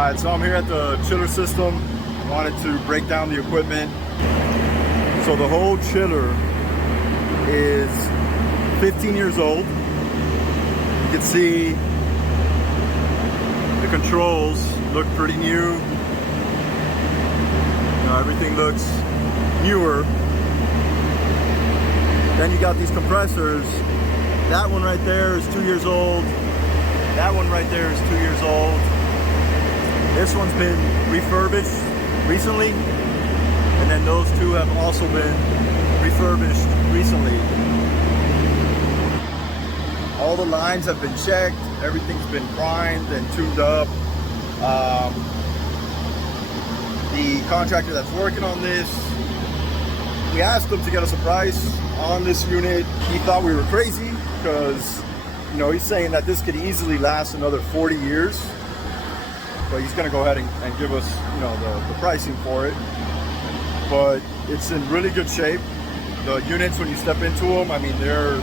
Alright, so I'm here at the chiller system. Wanted to break down the equipment. So the whole chiller is 15 years old. You can see the controls look pretty new. Everything looks newer. Then you got these compressors. That one right there is 2 years old. That one right there is 2 years old. This one's been refurbished recently. And then those two have also been refurbished recently. All the lines have been checked. Everything's been primed and tuned up. The contractor that's working on this, we asked him to get us a price on this unit. He thought we were crazy because, he's saying that this could easily last another 40 years. But he's gonna go ahead and give us, the pricing for it. But it's in really good shape. The units, when you step into them, they're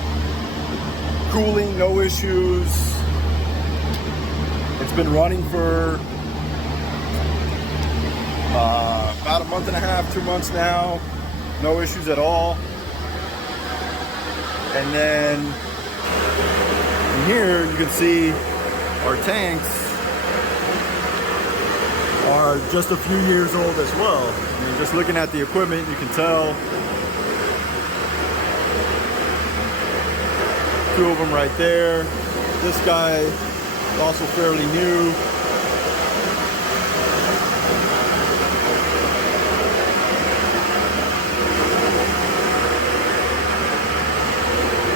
cooling, no issues. It's been running for about a month and a half, 2 months now. No issues at all. And then in here you can see our tanks are just a few years old as well. Just looking at the equipment, you can tell. Two of them right there. This guy is also fairly new.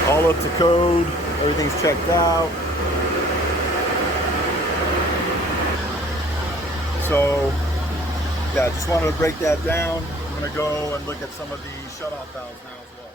All up to code, everything's checked out. So, yeah, just wanted to break that down. I'm gonna go and look at some of the shutoff valves now as well.